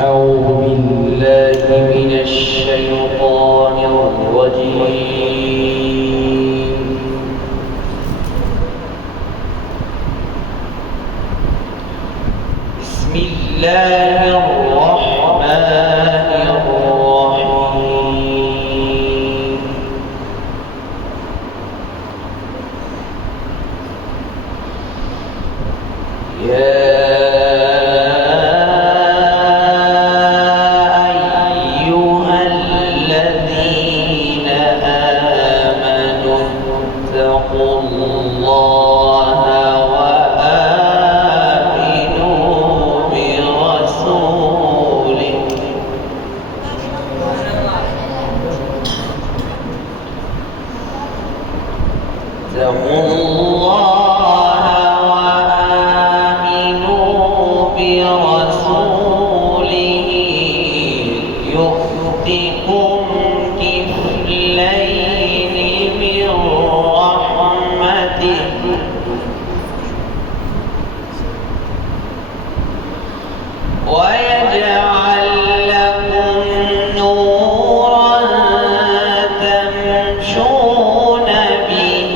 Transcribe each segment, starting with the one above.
أعوذ بالله من الشيطان الرجيم. بسم الله الرحمن الرحيم. يا اتقوا الله وآمنوا برسوله يؤتكم كفلين من رحمته ويجعل لكم نورا تمشون به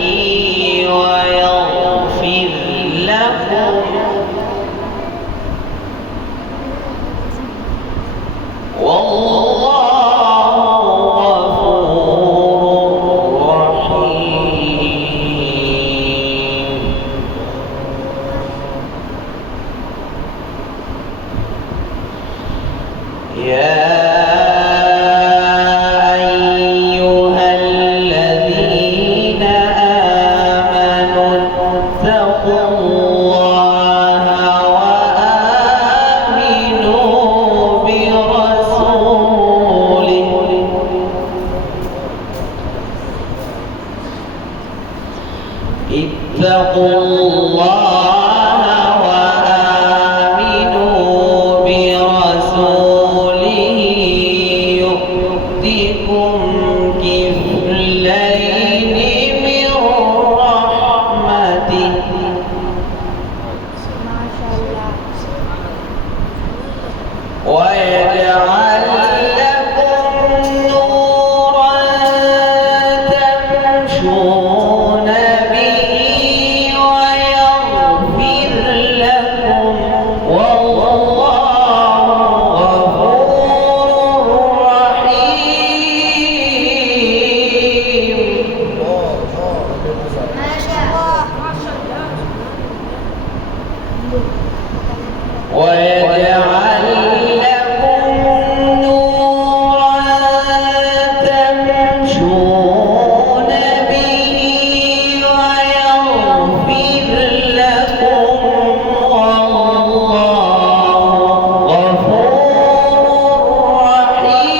ويغفر لكم والله غفور رحيم. يا أيها الذين آمنوا اتقوا الله وآمنوا برسوله اتقوا الله وآمنوا برسوله يؤتكم كفلين من رحمته ويجعل لكم نورا تمشون به ويغفر لكم والله غفور رحيم. ما شاء الله. ويجعل لكم نورا تمشون به ويغفر لكم والله غفور رحيم.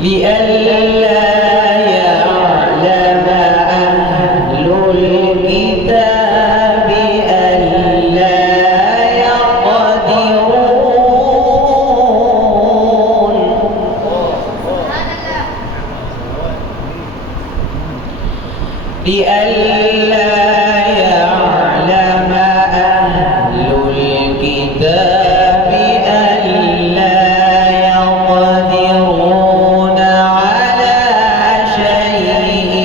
لئلا يعلم أهل الكتاب ألا يقدرون لئلا يعلم أهل الكتاب ألا يقدرون على شيء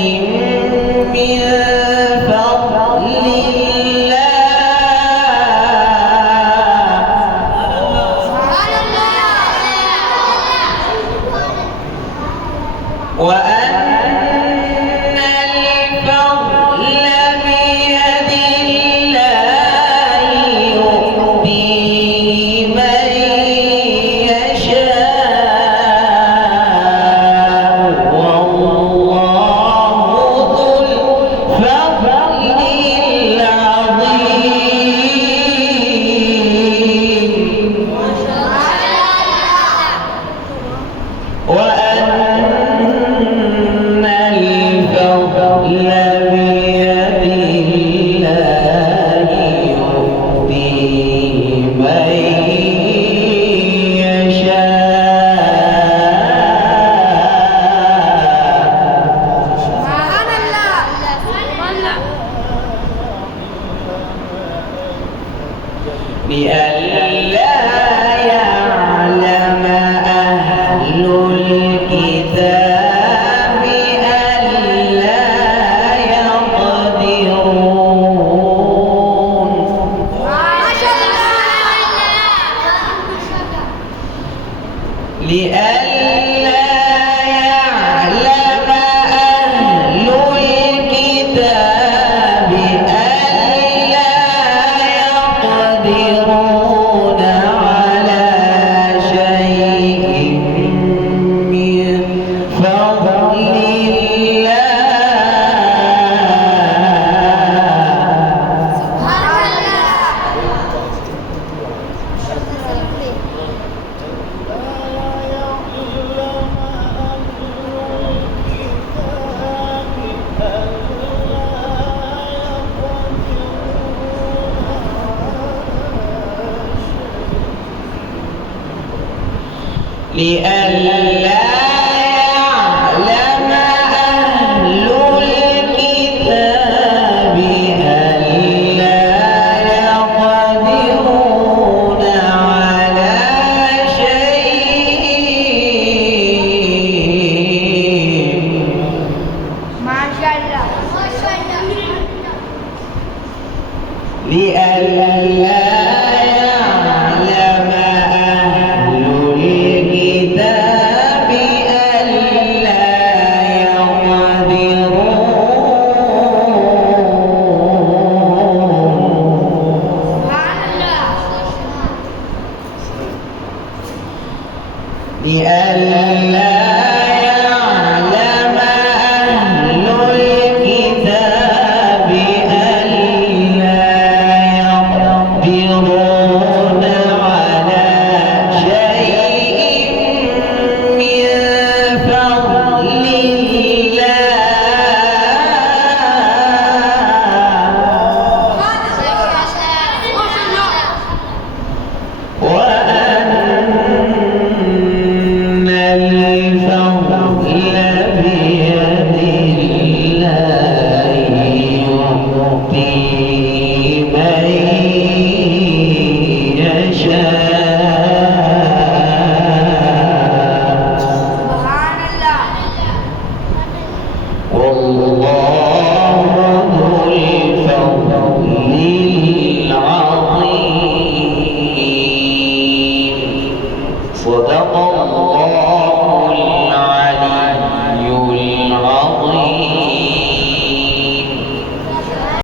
من فضل الله وأن الفضل بيد الله يؤتيه من يشاء والله ذو الفضل العظيم. وأن لئلا يعلم أهل الكتاب ألا يقدرون. ما شاء الله. لئلا يعلم أهل الكتاب ألا يقدرون على شيء من فضل الله. لئلا يعلم أهل الكتاب ألا يقدرون على شيء. ما شاء الله. لئلا لئلا يعلم أهل الكتاب ألا يقدرون على شيء من فضل والله